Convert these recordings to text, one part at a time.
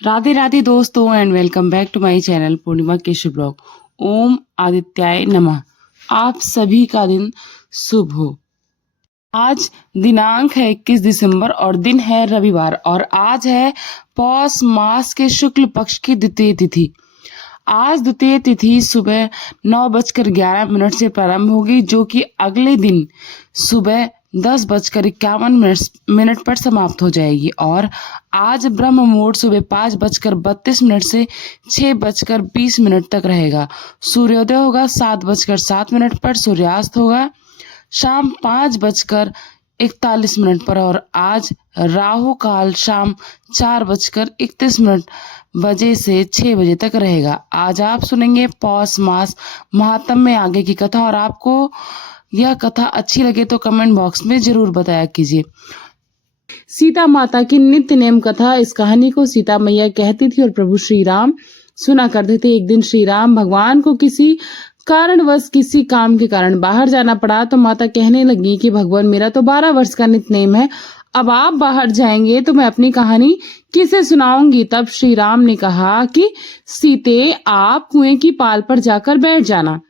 राधे राधे दोस्तों and welcome back to my channel Purnima Keshav blog. ओम आदित्याय नमः। आप सभी का दिन शुभ हो। आज दिनांक है 21 दिसंबर और दिन है रविवार और आज है पौष मास के शुक्ल पक्ष की द्वितीय तिथि। आज द्वितीय तिथि सुबह 9:11 से प्रारंभ होगी, जो कि अगले दिन सुबह 10:51 पर समाप्त हो जाएगी और आज ब्रह्म मुहूर्त सुबह 5:32 से 6:20 तक रहेगा। सूर्योदय होगा 7:07 पर, सूर्यास्त होगा शाम 5:41 पर और आज राहु काल शाम 4:31 बजे से 6 बजे तक रहेगा। आज आप सुनेंगे पौष मास महात्म्य में आगे की कथा और आपको यह कथा अच्छी लगे तो कमेंट बॉक्स में जरूर बताया कीजिए। सीता माता की नित्य नेम कथा। इस कहानी को सीता मैया कहती थी और प्रभु श्री राम सुना करते थे। एक दिन श्री राम भगवान को किसी कारणवश किसी काम के कारण बाहर जाना पड़ा तो माता कहने लगी कि भगवान मेरा तो 12 वर्ष का नित्य नेम है, अब आप बाहर जाएंगे तो मैं अपनी कहानी किसे सुनाऊंगी। तब श्री राम ने कहा कि सीते आप कुएं की पाल पर जाकर बैठ जाना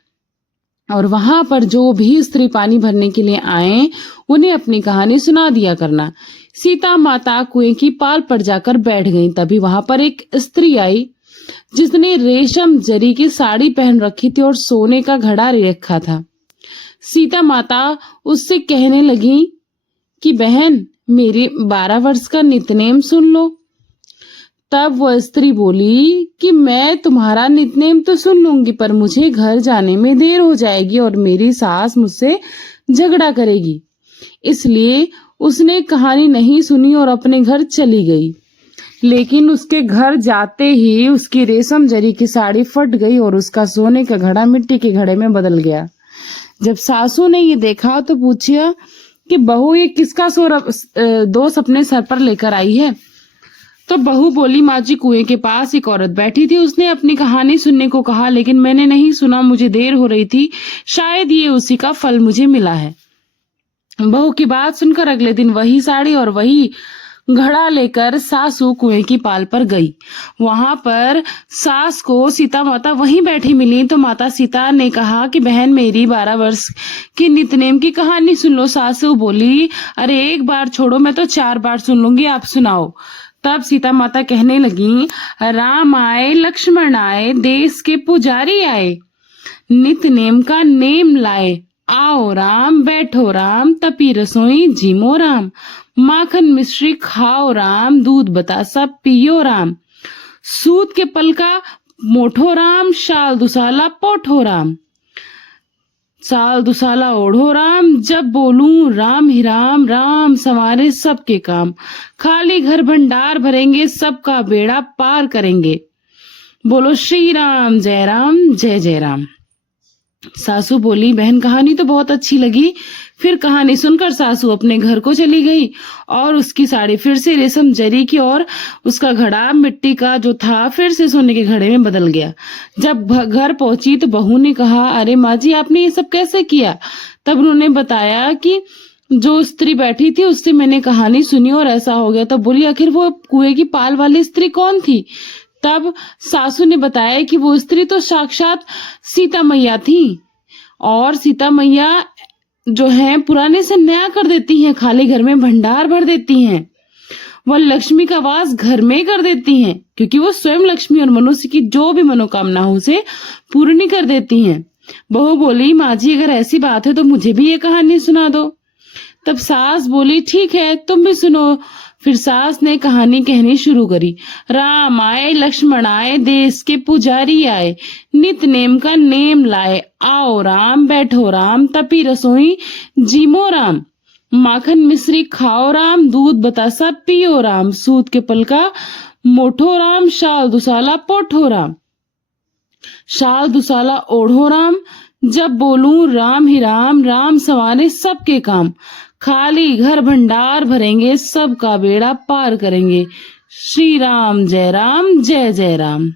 और वहां पर जो भी स्त्री पानी भरने के लिए आए उन्हें अपनी कहानी सुना दिया करना। सीता माता कुएं की पाल पर जाकर बैठ गईं। तभी वहां पर एक स्त्री आई जिसने रेशम जरी की साड़ी पहन रखी थी और सोने का घड़ा ले रखा था। सीता माता उससे कहने लगी कि बहन मेरे 12 वर्ष का नित्यनेम सुन लो। तब वह स्त्री बोली कि मैं तुम्हारा नित्यनेम तो सुन लूंगी, पर मुझे घर जाने में देर हो जाएगी और मेरी सास मुझसे झगड़ा करेगी। इसलिए उसने कहानी नहीं सुनी और अपने घर चली गई। लेकिन उसके घर जाते ही उसकी रेशम जरी की साड़ी फट गई और उसका सोने का घड़ा मिट्टी के घड़े में बदल गया। जब सासू ने ये देखा तो पूछा कि बहू ये किसका दोष अपने सर पर लेकर आई है। तो बहू बोली माँ जी कुएं के पास एक औरत बैठी थी, उसने अपनी कहानी सुनने को कहा लेकिन मैंने नहीं सुना, मुझे देर हो रही थी, शायद ये उसी का फल मुझे मिला है। बहू की बात सुनकर अगले दिन वही साड़ी और वही घड़ा लेकर सासू कुएं की पाल पर गई। वहां पर सास को सीता माता वहीं बैठी मिली तो माता सीता ने कहा कि बहन मेरी 12 वर्ष की नित्यनेम की कहानी सुन लो। सासू बोली अरे एक बार छोड़ो, मैं तो 4 बार सुन लूंगी, आप सुनाओ। तब सीता माता कहने लगी राम आए लक्ष्मण आए देश के पुजारी आए, नित्य नेम का नेम लाए, आओ राम बैठो राम तपी रसोई जीमो राम, माखन मिश्री खाओ राम दूध बतासा पियो राम, सूत के पलका मोठो राम शाल दुसाला पोठो राम, साल दुसाला ओढ़ो राम, जब बोलूं राम ही राम, राम संवारे सबके काम, खाली घर भंडार भरेंगे सबका बेड़ा पार करेंगे, बोलो श्री राम जय जय राम। सासू बोली बहन कहानी तो बहुत अच्छी लगी। फिर कहानी सुनकर सासू अपने घर को चली गई और उसकी साड़ी फिर से रेशम जरी की और उसका घड़ा मिट्टी का जो था फिर से सोने के घड़े में बदल गया। जब घर पहुंची तो बहू ने कहा अरे माँ जी आपने ये सब कैसे किया। तब उन्होंने बताया कि जो स्त्री बैठी थी उससे मैंने कहानी सुनी और ऐसा हो गया। तब बोली आखिर वो कुएं की पाल वाली स्त्री कौन थी। तब सासू ने बताया कि वो स्त्री तो साक्षात सीता मैया थी और सीता मैया जो है पुराने से नया कर देती हैं, खाली घर में भंडार भर देती हैं, वह लक्ष्मी का वास घर में कर देती हैं क्योंकि वो स्वयं लक्ष्मी और मनुष्य की जो भी मनोकामना हो उसे पूर्ण कर देती हैं। बहू बोली माँ जी अगर ऐसी बात है तो मुझे भी ये कहानी सुना दो। तब सास बोली ठीक है तुम भी सुनो। फिर सास ने कहानी कहनी शुरू करी। राम आए लक्ष्मण आए देश के पुजारी आए, नित्य नेम का नेम लाए, आओ राम बैठो राम तपी रसोई जीमो राम, माखन मिश्री खाओ राम दूध बतासा पियो राम, सूत के पलका मोठो राम शाल दुसाला पोठो राम, शाल दुसाला ओढ़ो राम, जब बोलूं राम ही राम, राम संवारे सबके काम, खाली घर भंडार भरेंगे सबका बेड़ा पार करेंगे, श्री राम जय जय राम।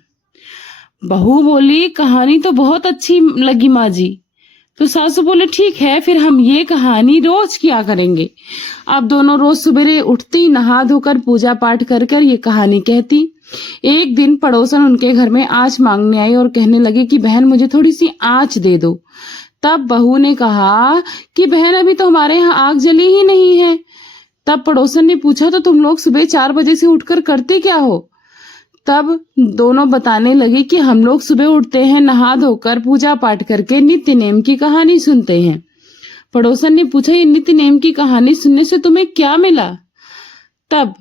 बहू बोली कहानी तो बहुत अच्छी लगी माँ जी। तो सासू बोले ठीक है फिर हम ये कहानी रोज किया करेंगे। अब दोनों रोज सवेरे उठती नहा धोकर पूजा पाठ कर कर ये कहानी कहती। एक दिन पड़ोसन उनके घर में आँच मांगने आई और कहने लगे कि बहन मुझे थोड़ी सी आँच दे दो। तब बहू ने कहा कि बहन अभी तो हमारे यहाँ आग जली ही नहीं है। तब पड़ोसन ने पूछा तो तुम लोग सुबह 4 बजे से उठकर करते क्या हो? तब दोनों बताने लगे कि हम लोग सुबह उठते हैं, नहा धोकर पूजा पाठ करके नित्य नेम की कहानी सुनते हैं। पड़ोसन ने पूछा ये नित्य नेम की कहानी सुनने से तुम्हें क्या मिला? तब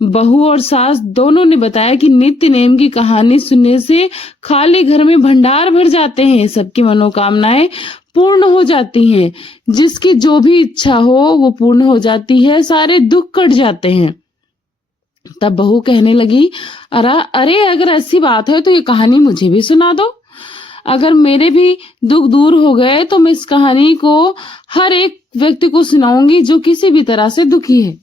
बहू और सास दोनों ने बताया कि नित्य नेम की कहानी सुनने से खाली घर में भंडार भर जाते हैं, सबकी मनोकामनाएं पूर्ण हो जाती हैं, जिसकी जो भी इच्छा हो वो पूर्ण हो जाती है, सारे दुख कट जाते हैं। तब बहू कहने लगी अरे अगर ऐसी बात है तो ये कहानी मुझे भी सुना दो। अगर मेरे भी दुख दूर हो गए तो मैं इस कहानी को हर एक व्यक्ति को सुनाऊंगी जो किसी भी तरह से दुखी है।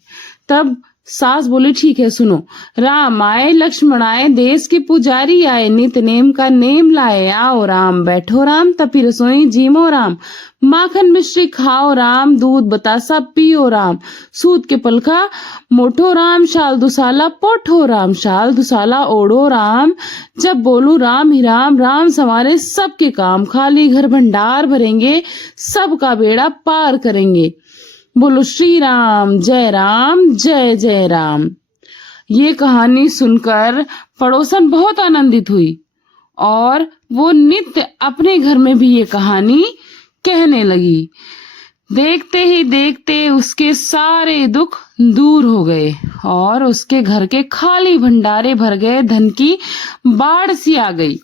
तब सास बोली ठीक है सुनो। राम आए लक्ष्मण आए देश के पुजारी आए, नित नेम का नेम लाए, आओ राम बैठो राम तपी रसोई जीमो राम, माखन मिश्री खाओ राम, दूध बतासा पियो राम, सूत के पलखा मोठो राम, शाल दुसाला पोठो राम, शाल दुसाला ओढ़ो राम, जब बोलू राम ही राम, राम संवारे सबके काम, खाली घर भंडार भरेंगे, सबका बेड़ा पार करेंगे। बोलो श्री राम जय जय राम। ये कहानी सुनकर पड़ोसन बहुत आनंदित हुई और वो नित्य अपने घर में भी ये कहानी कहने लगी। देखते ही देखते उसके सारे दुख दूर हो गए और उसके घर के खाली भंडारे भर गए, धन की बाढ़ सी आ गई।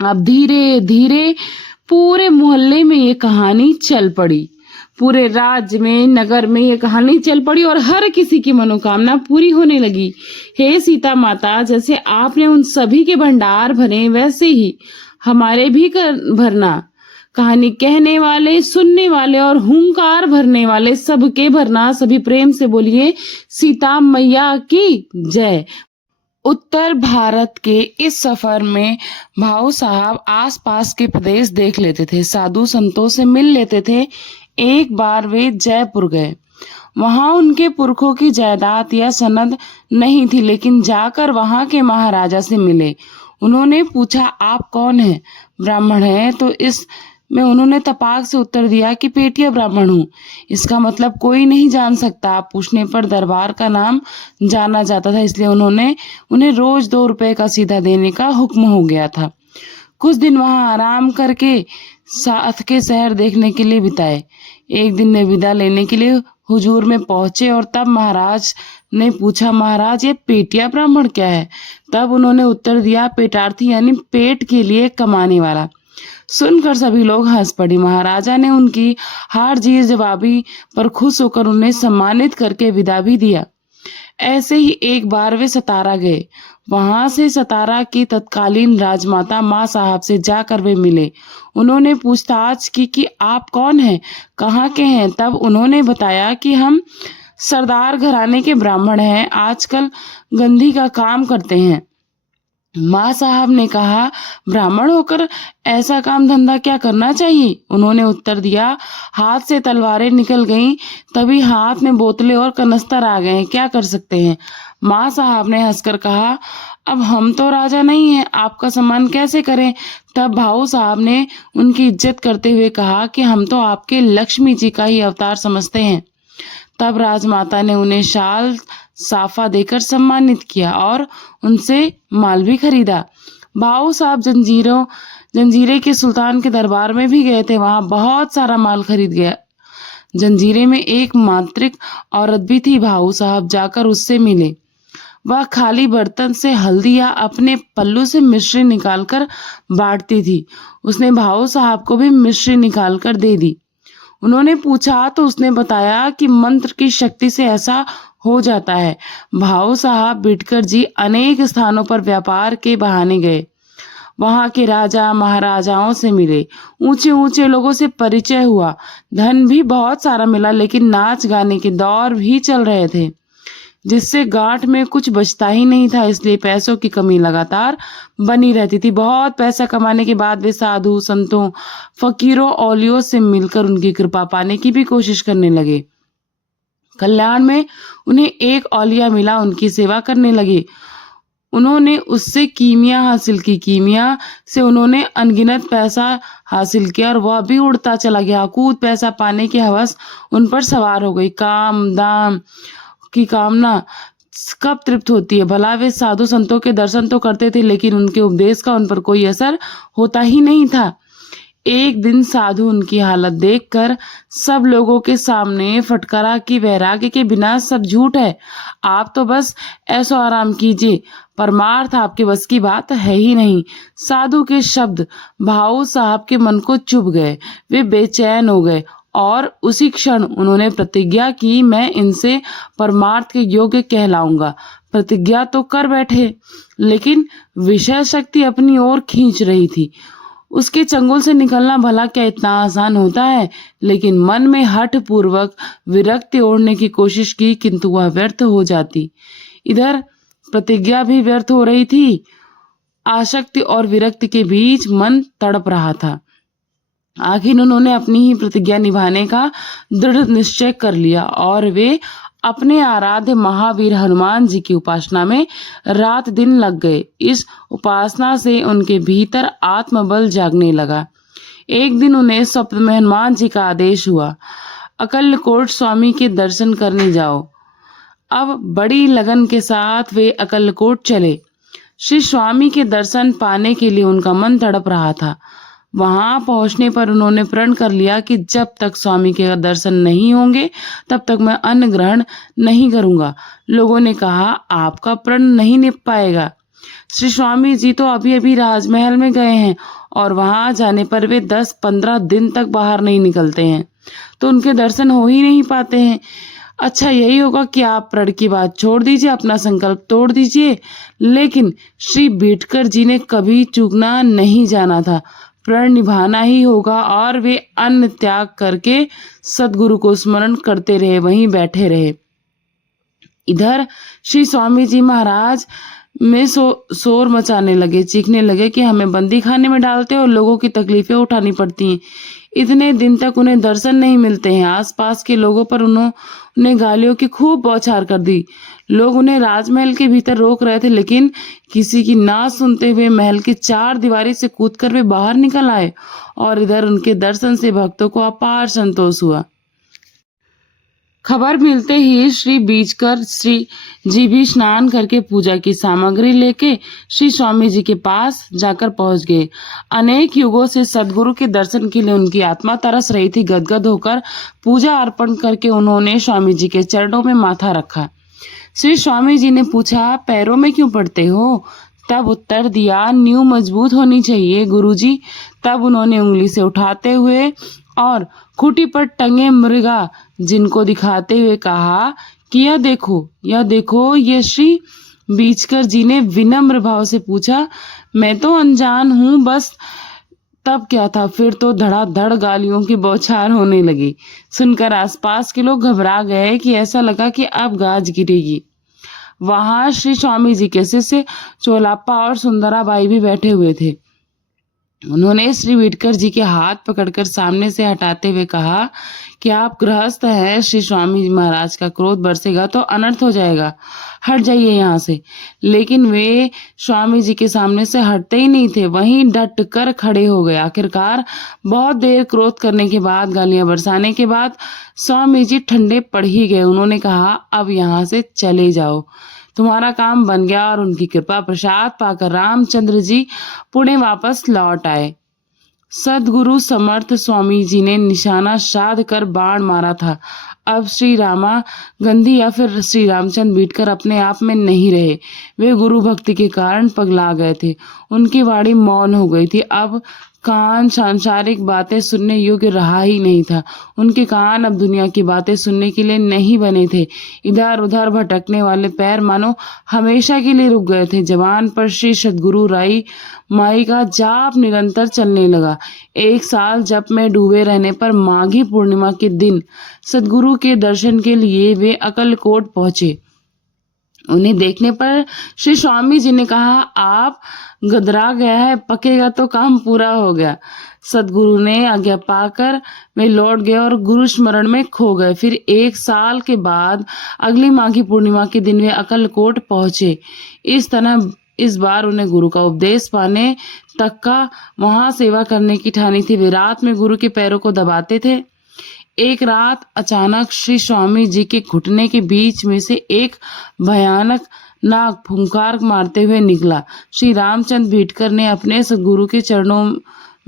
अब धीरे धीरे पूरे मोहल्ले में ये कहानी चल पड़ी, पूरे राज्य में नगर में ये कहानी चल पड़ी और हर किसी की मनोकामना पूरी होने लगी। हे सीता माता, जैसे आपने उन सभी के भंडार भरे वैसे ही हमारे भी भरना। कहानी कहने वाले, सुनने वाले और हुंकार भरने वाले सबके भरना। सभी प्रेम से बोलिए सीता मैया की जय। उत्तर भारत के इस सफर में भाऊ साहब आसपास के प्रदेश देख लेते थे, साधु संतों से मिल लेते थे। एक बार वे जयपुर गए। वहां उनके पुरखों की जायदाद या सनद नहीं थी, लेकिन जाकर वहां के महाराजा से मिले। उन्होंने पूछा आप कौन हैं? ब्राह्मण हैं। तो इस में उन्होंने तपाक से उत्तर दिया कि पेटिया ब्राह्मण हूँ। इसका मतलब कोई नहीं जान सकता। पूछने पर दरबार का नाम जाना जाता था, इसलिए उन्हें रोज 2 रुपए का सीधा देने का हुक्म हो गया था। कुछ दिन वहां आराम करके साथ के शहर देखने के लिए बिताए। एक दिन वे विदा लेने के लिए हुजूर में पहुंचे और तब महाराज ने पूछा महाराज ये पेटिया ब्राह्मण क्या है? तब उन्होंने उत्तर दिया पेटार्थी यानी पेट के लिए कमाने वाला। सुनकर सभी लोग हंस पड़े। महाराजा ने उनकी हार जीत जवाबी पर खुश होकर उन्हें सम्मानित करके विदा भी दिया। ऐसे ही एक बार वे सतारा गए। वहां से सतारा की तत्कालीन राजमाता माँ साहब से जाकर वे मिले। उन्होंने पूछताछ की कि आप कौन हैं, कहाँ के हैं? तब उन्होंने बताया कि हम सरदार घराने के ब्राह्मण हैं, आजकल गंधी का काम करते हैं। माँ साहब ने कहा ब्राह्मण होकर ऐसा काम धंधा क्या करना चाहिए? उन्होंने उत्तर दिया हाथ से तलवारें निकल गईं, तभी हाथ में बोतलें और कनस्तर आ गए, क्या कर सकते हैं? माँ साहब ने हंसकर कहा अब हम तो राजा नहीं हैं, आपका सम्मान कैसे करें? तब भाऊ साहब ने उनकी इज्जत करते हुए कहा कि हम तो आपके लक्ष्मी जी का ही अवतार समझते हैं। तब राजमाता ने उन्हें शाल साफा देकर सम्मानित किया और उनसे माल भी खरीदा। भाऊ साहब जंजीरे के सुल्तान के दरबार में भी गए थे, वहां बहुत सारा माल खरीद गया। जंजीरे में एक मांत्रिक औरत भी थी। भाऊ साहब जाकर उससे मिले। वह खाली बर्तन से हल्दी या अपने पल्लू से मिश्री निकालकर बांटती थी। उसने भाऊ साहब को भी मिश्री निकालकर दे दी। उन्होंने पूछा तो उसने बताया कि मंत्र की शक्ति से ऐसा हो जाता है। भाऊ साहब बिटकर जी अनेक स्थानों पर व्यापार के बहाने गए। वहां के राजा महाराजाओं से मिले, ऊंचे ऊंचे लोगों से परिचय हुआ। धन भी बहुत सारा मिला, लेकिन नाच गाने के दौर भी चल रहे थे, जिससे गांठ में कुछ बचता ही नहीं था। इसलिए पैसों की कमी लगातार बनी रहती थी। बहुत पैसा कमाने के बाद वे साधु संतों फकीरों औलियों से मिलकर उनकी कृपा पाने की भी कोशिश करने लगे। कल्याण में उन्हें एक औलिया मिला, उनकी सेवा करने लगे। उन्होंने उससे कीमिया हासिल की। कीमिया से उन्होंने अनगिनत पैसा हासिल किया और वह भी उड़ता चला गया। कूद पैसा पाने की हवस उन पर सवार हो गई। काम दाम की कामना कब तृप्त होती है। भला वे साधु संतों के दर्शन तो करते थे, लेकिन उनके उपदेश का उन पर कोई असर होता ही नहीं था। एक दिन साधु उनकी हालत देखकर सब लोगों के सामने फटकारा कि वैराग्य के बिना सब झूठ है, आप तो बस ऐसो आराम कीजिए, परमार्थ आपके बस की बात है ही नहीं। साधु के शब्द भाऊ साहब के मन को चुभ गए। वे बेचैन हो गए और उसी क्षण उन्होंने प्रतिज्ञा की, मैं इनसे परमार्थ के योग्य कहलाऊंगा। प्रतिज्ञा तो कर बैठे, लेकिन विषय शक्ति अपनी ओर खींच रही थी। उसके चंगुल से निकलना भला क्या इतना आसान होता है। लेकिन मन में हठ पूर्वक विरक्ति ओढ़ने की कोशिश की, किंतु वह व्यर्थ हो जाती। इधर प्रतिज्ञा भी व्यर्थ हो रही थी। आसक्ति और विरक्ति के बीच मन तड़प रहा था। आखिर उन्होंने अपनी ही प्रतिज्ञा निभाने का दृढ़ निश्चय कर लिया और वे अपने आराध्य महावीर हनुमान जी की उपासना में रात दिन लग गए। इस उपासना से उनके भीतर आत्मबल जागने लगा। एक दिन उन्हें स्वप्न में हनुमान जी का आदेश हुआ, अक्कलकोट स्वामी के दर्शन करने जाओ। अब बड़ी लगन के साथ वे अक्कलकोट चले। श्री स्वामी के दर्शन पाने के लिए उनका मन तड़प रहा था। वहां पहुंचने पर उन्होंने प्रण कर लिया कि जब तक स्वामी के दर्शन नहीं होंगे तब तक मैं अन्न ग्रहण नहीं करूंगा। लोगों ने कहा, आपका प्रण नहीं निभ पाएगा। श्री स्वामी जी तो अभी अभी राजमहल में गए हैं और वहां जाने पर वे 10-15 दिन तक बाहर नहीं निकलते हैं, तो उनके दर्शन हो ही नहीं पाते हैं। अच्छा यही होगा कि आप प्रण की बात छोड़ दीजिए, अपना संकल्प तोड़ दीजिए। लेकिन श्री बीटकर जी ने कभी चूकना नहीं जाना था, प्रण निभाना ही होगा और वे अन्न त्याग करके सदगुरु को स्मरण करते रहे, वहीं बैठे रहे। इधर श्री स्वामी जी महाराज में शोर मचाने लगे, चीखने लगे कि हमें बंदी खाने में डालते और लोगों की तकलीफें उठानी पड़ती हैं। इतने दिन तक उन्हें दर्शन नहीं मिलते हैं। आसपास के लोगों पर उन्होंने गालियों की खूब बौछार कर दी। लोग उन्हें राजमहल के भीतर रोक रहे थे, लेकिन किसी की ना सुनते हुए महल की 4 दीवारी से कूदकर वे बाहर निकल आए और इधर उनके दर्शन से भक्तों को अपार संतोष हुआ। खबर मिलते ही श्री बीजकर श्री जी भी स्नान करके पूजा की सामग्री लेके श्री स्वामी जी के पास जाकर पहुंच गए। अनेक युगों से सदगुरु के दर्शन के लिए उनकी आत्मा तरस रही थी। गदगद होकर पूजा अर्पण करके उन्होंने स्वामी जी के चरणों में माथा रखा। श्री स्वामी जी ने पूछा, पैरों में क्यों पड़ते हो? तब उत्तर दिया, नींव मजबूत होनी चाहिए गुरुजी। तब उन्होंने उंगली से उठाते हुए और खूंटी पर टंगे मृगा जिनको दिखाते हुए कहा कि यह देखो। यह श्री बीचकर जी ने विनम्र भाव से पूछा, मैं तो अनजान हूं बस। तब क्या था, फिर तो धड़ाधड़ गालियों की बौछार होने लगी। सुनकर आसपास के लोग घबरा गए कि ऐसा लगा कि अब गाज गिरेगी। वहां श्री स्वामी जी के शिष्य चोलाप्पा और सुंदराबाई भी बैठे हुए थे। उन्होंने श्री बीटकर जी के हाथ पकड़कर सामने से हटाते हुए कहा कि आप गृहस्थ हैं, श्री स्वामी महाराज का क्रोध बरसेगा तो अनर्थ हो जाएगा, हट जाइए यहाँ से। लेकिन वे स्वामी जी के सामने से हटते ही नहीं थे, वहीं डट कर खड़े हो गए। आखिरकार बहुत देर क्रोध करने के बाद, गालियां बरसाने के बाद स्वामी जी ठंडे पड़ ही गए। उन्होंने कहा, अब यहाँ से चले जाओ, तुम्हारा काम बन गया। और उनकी कृपा प्रसाद पाकर रामचंद्र जी पुणे वापस लौट आए। सदगुरु समर्थ स्वामी जी ने निशाना साध कर बाण मारा था। अब श्री रामा गांधी या फिर श्री रामचंद्र बीटकर अपने आप में नहीं रहे। वे गुरु भक्ति के कारण पगला गए थे। उनकी वाणी मौन हो गई थी। अब कान सांसारिक बातें सुनने योग्य रहा ही नहीं था। उनके कान अब दुनिया की बातें सुनने के लिए नहीं बने थे। इधर उधर भटकने वाले पैर मानो हमेशा के लिए रुक गए थे। जवान पर श्री सदगुरु राई माई का जाप निरंतर चलने लगा। 1 साल जप में डूबे रहने पर माघी पूर्णिमा के दिन सदगुरु के दर्शन के लिए वे अक्कलकोट पहुंचे। उन्हें देखने पर श्री स्वामी जी ने कहा, आप गदरा गया है, पकेगा तो काम पूरा हो गया। सदगुरु ने आज्ञा पाकर वे लौट गए और गुरु स्मरण में खो गए। फिर 1 साल के बाद अगली माघी पूर्णिमा के दिन वे अक्कलकोट पहुंचे। इस तरह इस बार उन्हें गुरु का उपदेश पाने तक का वहां सेवा करने की ठानी थी। वे रात में गुरु के पैरों को दबाते थे। एक रात अचानक श्री स्वामी जी के घुटने के बीच में से एक भयानक नाग फुंकार मारते हुए निकला। श्री रामचंद्र भीटकर ने अपने सदगुरु के चरणों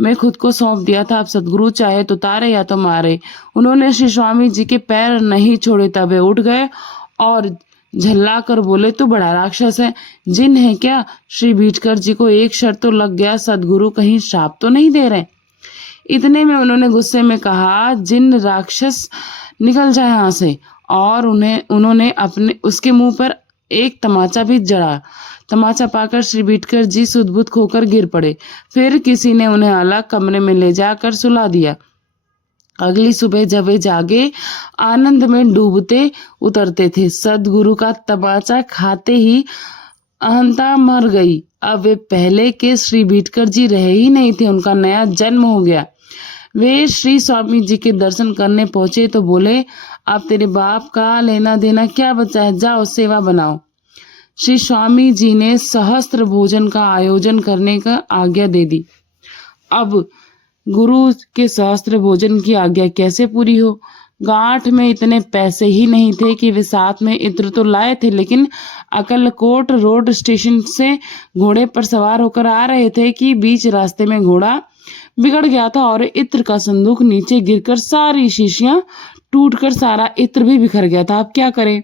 में खुद को सौंप दिया था। अब सदगुरु चाहे तो तारे या तो मारे। उन्होंने श्री स्वामी जी के पैर नहीं छोड़े, तब वे उठ गए और झल्ला कर बोले, तू बड़ा राक्षस है, जिन है क्या? श्री भीटकर जी को एक शर्त तो लग गया, सदगुरु कहीं श्राप तो नहीं दे रहे। इतने में उन्होंने गुस्से में कहा, जिन राक्षस निकल जाए यहाँ से। और उन्होंने अपने उसके मुंह पर एक तमाचा भी जड़ा। तमाचा पाकर श्री भीटकर जी सुध-बुध खोकर गिर पड़े। फिर किसी ने उन्हें अलग कमरे में ले जाकर सुला दिया। अगली सुबह जब वे जागे, आनंद में डूबते उतरते थे। सदगुरु का तमाचा खाते ही अहंता मर गई। अब वे पहले के श्री भीटकर जी रहे ही नहीं थे, उनका नया जन्म हो गया। वे श्री स्वामी जी के दर्शन करने पहुंचे तो बोले, अब तेरे बाप का लेना देना क्या बचा है, जाओ सेवा बनाओ। श्री स्वामी जी ने सहस्त्र भोजन का आयोजन करने का आज्ञा दे दी। अब गुरु के सहस्त्र भोजन की आज्ञा कैसे पूरी हो? गांठ में इतने पैसे ही नहीं थे कि वे साथ में इत्र तो लाए थे, लेकिन अकलकोट रोड स्टेशन से घोड़े पर सवार होकर आ रहे थे कि बीच रास्ते में घोड़ा बिगड़ गया था और इत्र का संदूक नीचे गिरकर सारी शीशियां टूटकर सारा इत्र भी बिखर गया था। अब क्या करें?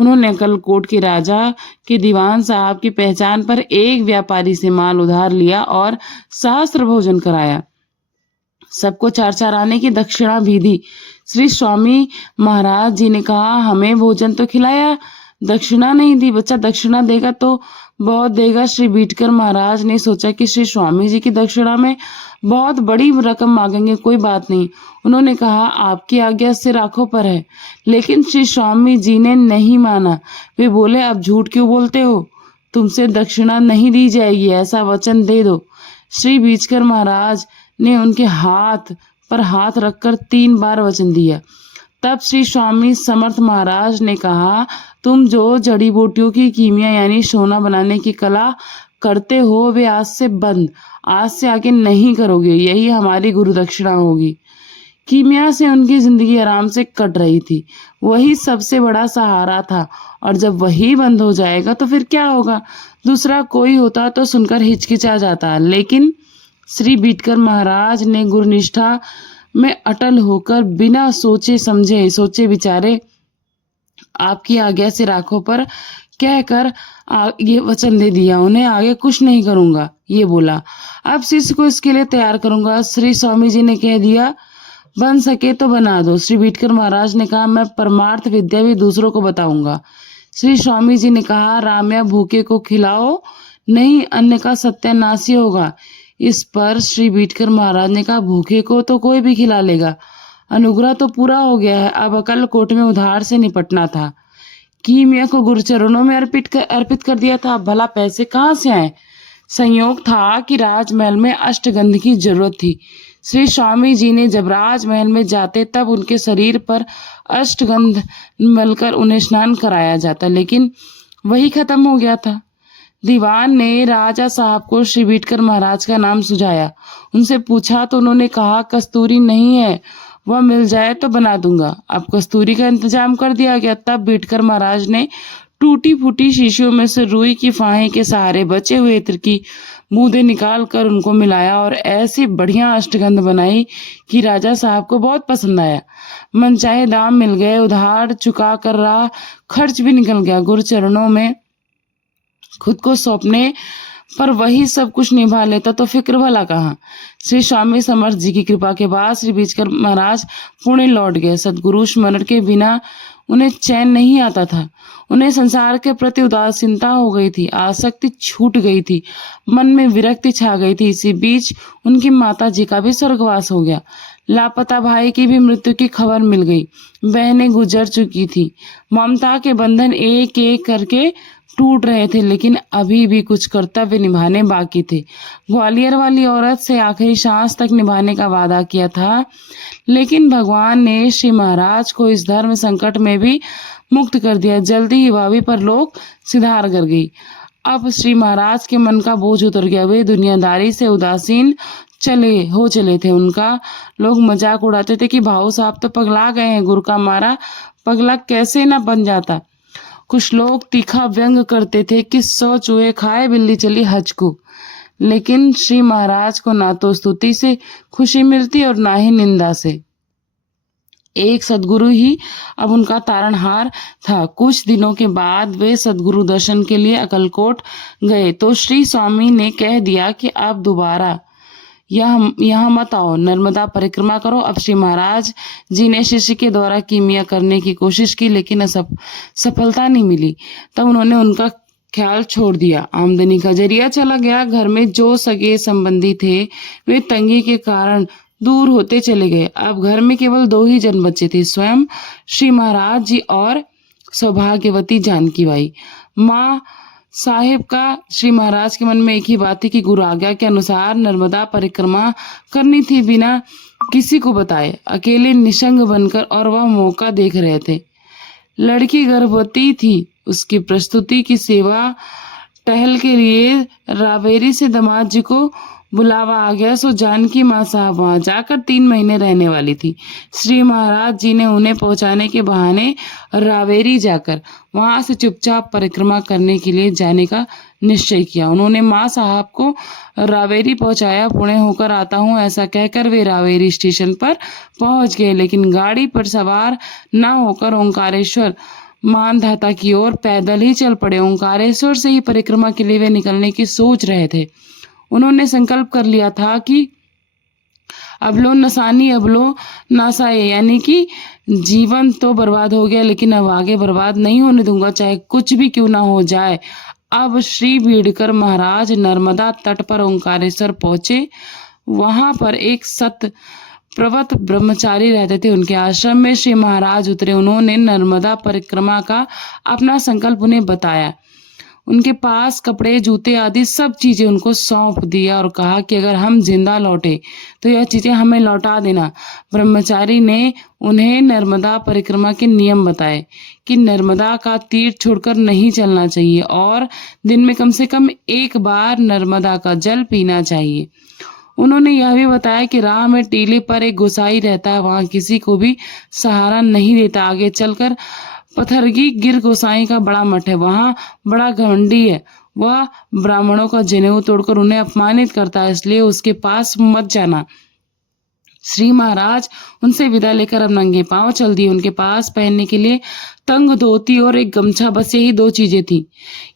उन्होंने अकलकोट के राजा के दीवान साहब की पहचान पर एक व्यापारी से माल उधार लिया और सहस्त्र भोजन कराया। सबको 4-4 आने की दक्षिणा भी दी। श्री स्वामी महाराज जी ने कहा, हमें भोजन तो खिलाया, दक्षिणा नहीं दी। बच्चा दक्षिणा देगा तो बहुत देगा। श्री भीटकर महाराज ने सोचा कि श्री स्वामी जी की दक्षिणा में बहुत बड़ी रकम मांगेंगे, कोई बात नहीं। उन्होंने कहा, आपकी आज्ञा सिर आंखों पर है। लेकिन श्री स्वामी जी ने नहीं माना। वे बोले, अब झूठ क्यों बोलते हो? तुमसे दक्षिणा नहीं दी जाएगी, ऐसा वचन दे दो। श्री भीटकर महाराज ने उनके हाथ पर हाथ रखकर 3 बार वचन दिया। तब श्री स्वामी समर्थ महाराज ने कहा, तुम जो जड़ी बूटियों की कीमिया यानी सोना बनाने की कला करते हो, वे आज से बंद, आज से आगे नहीं करोगे। यही हमारी गुरु दक्षिणा होगी। कीमिया से उनकी जिंदगी आराम से कट रही थी, वही सबसे बड़ा सहारा था, और जब वही बंद हो जाएगा तो फिर क्या होगा? दूसरा कोई होता तो सुनकर हिचकिचा जाता, लेकिन श्री भीटकर महाराज ने गुरुनिष्ठा में अटल होकर बिना सोचे विचारे आपकी आज्ञा से आंखों पर कहकर ये वचन दे दिया, उन्हें आगे कुछ नहीं करूंगा, ये बोला। अब शिष्य को इसके लिए तैयार करूंगा। श्री स्वामी जी ने कह दिया, बन सके तो बना दो। श्री भीटकर महाराज ने कहा, मैं परमार्थ विद्या भी दूसरों को बताऊंगा। श्री स्वामी जी ने कहा, रामया भूखे को खिलाओ, नहीं अन्य का सत्यानाश होगा। इस पर श्री भीटकर महाराज ने कहा, भूखे को तो कोई भी खिला लेगा, अनुग्रह तो पूरा हो गया है, अब अकलकोट में उधार से निपटना था। कीमिया को गुरुचरणों में अर्पित कर दिया था, भला पैसे कहाँ से आए? संयोग था कि राजमहल में अष्टगंध की जरूरत थी। श्री स्वामी जी ने जब राजमहल में जाते तब उनके शरीर पर अष्टगंध मलकर उन्हें स्नान कराया जाता, लेकिन वही खत्म हो गया था। दीवान ने राजा साहब को श्री भीटकर महाराज का नाम सुझाया। उनसे पूछा तो उन्होंने कहा, कस्तूरी नहीं है, वह मिल जाए तो बना दूंगा। अब कस्तूरी का इंतजाम कर दिया गया। तब भीटकर महाराज ने टूटी फूटी शीशियों में से रुई की फाहे के सहारे बचे हुए इत्र की बूंदें निकाल कर उनको मिलाया और ऐसी बढ़िया अष्टगंध बनाई कि राजा साहब को बहुत पसंद आया। मनचाहे दाम मिल गए, उधार चुका कर रहा खर्च भी निकल गया। गुरु चरणों में खुद को सौंपने पर वही सब कुछ निभा लेता तो फिक्र भला कहाँ। श्री स्वामी समर्थ जी की कृपा के बाद श्री भीटकर महाराज पुणे लौट गए। सदगुरु स्मरण के बिना उन्हें चैन नहीं आता था। उन्हें संसार के प्रति उदासीनता हो गई थी, आसक्ति छूट गई थी, मन में विरक्ति छा गई थी। इसी बीच उनकी माता जी का भी स्वर्गवास हो गया। लापता भाई की भी मृत्यु की खबर मिल गई। बहनें गुजर चुकी थी। ममता के बंधन एक एक करके टूट रहे थे, लेकिन अभी भी कुछ कर्तव्य निभाने बाकी थे। ग्वालियर वाली औरत से आखिरी सांस तक निभाने का वादा किया था, लेकिन भगवान ने श्री महाराज को इस धर्म संकट में भी मुक्त कर दिया। जल्दी ही वह भी परलोक सिधार कर गई। अब श्री महाराज के मन का बोझ उतर गया। वे दुनियादारी से उदासीन चले थे। उनका लोग मजाक उड़ाते थे कि भाऊ साहब तो पगला गए हैं, गुरु का मारा पगला कैसे ना बन जाता। कुछ लोग तीखा व्यंग करते थे कि 100 चूहे खाए बिल्ली चली हज को। लेकिन श्री महाराज को ना तो स्तुति से खुशी मिलती और ना ही निंदा से। एक सदगुरु ही अब उनका तारणहार था। कुछ दिनों के बाद वे सदगुरु दर्शन के लिए अक्कलकोट गए तो श्री स्वामी ने कह दिया कि आप दोबारा यहाँ मत आओ, नर्मदा परिक्रमा करो। अब श्री महाराज जी ने शिष्य के द्वारा कीमिया करने की कोशिश की, लेकिन सफलता नहीं मिली। तब उन्होंने उनका ख्याल छोड़ दिया। आमदनी का जरिया चला गया। घर में जो सगे संबंधी थे वे तंगी के कारण दूर होते चले गए। अब घर में केवल 2 ही जन बचे थे, स्वयं श्री महाराज जी और सौभाग्यवती जानकी बाई। माँ साहेब का श्री महाराज के मन में एक ही बात थी कि गुरु आज्ञा के अनुसार नर्मदा परिक्रमा करनी थी, बिना किसी को बताए, अकेले निशंग बनकर, और वह मौका देख रहे थे। लड़की गर्भवती थी। उसकी प्रस्तुति की सेवा टहल के लिए रावेरी से दामाद जी को बुलावा आ गया। सो जानकी माँ साहब वहां जाकर 3 महीने रहने वाली थी। श्री महाराज जी ने उन्हें पहुंचाने के बहाने रावेरी जाकर वहां से चुपचाप परिक्रमा करने के लिए जाने का निश्चय किया। उन्होंने माँ साहब को रावेरी पहुंचाया। पुणे होकर आता हूँ ऐसा कहकर वे रावेरी स्टेशन पर पहुंच गए, लेकिन गाड़ी पर सवार न होकर ओंकारेश्वर मानधाता की ओर पैदल ही चल पड़े। ओंकारेश्वर से ही परिक्रमा के लिए वे निकलने की सोच रहे थे। उन्होंने संकल्प कर लिया था कि अबलो नसानी अबलो नासाए, यानी कि जीवन तो बर्बाद हो गया लेकिन अब आगे बर्बाद नहीं होने दूंगा, चाहे कुछ भी क्यों ना हो जाए। अब श्री बीड़कर महाराज नर्मदा तट पर ओंकारेश्वर पहुंचे। वहां पर एक सत प्रवत ब्रह्मचारी रहते थे। उनके आश्रम में श्री महाराज उतरे। उन्होंने नर्मदा परिक्रमा का अपना संकल्प उन्हें बताया। उनके पास कपड़े, जूते आदि सब चीजें उनको सौंप दिया और कहा कि अगर हम जिंदा लौटे तो यह चीजें हमें लौटा देना। ब्रह्मचारी ने उन्हें नर्मदा परिक्रमा के नियम बताए कि नर्मदा का तीर छोड़कर नहीं चलना चाहिए और दिन में कम से कम 1 बार नर्मदा का जल पीना चाहिए। उन्होंने यह भी बताया कि राह में टीले पर एक गोसाई रहता है, वहां किसी को भी सहारा नहीं देता। आगे चलकर पथरगी गिर गोसाई का बड़ा मठ है, वहां बड़ा घमंडी है। वह ब्राह्मणों का जनेऊ तोड़कर उन्हें अपमानित करता है, इसलिए उसके पास मत जाना। श्री महाराज उनसे विदा लेकर अब नंगे पांव चल दिए। उनके पास पहनने के लिए तंग धोती और एक गमछा, बस यही 2 चीजें थी।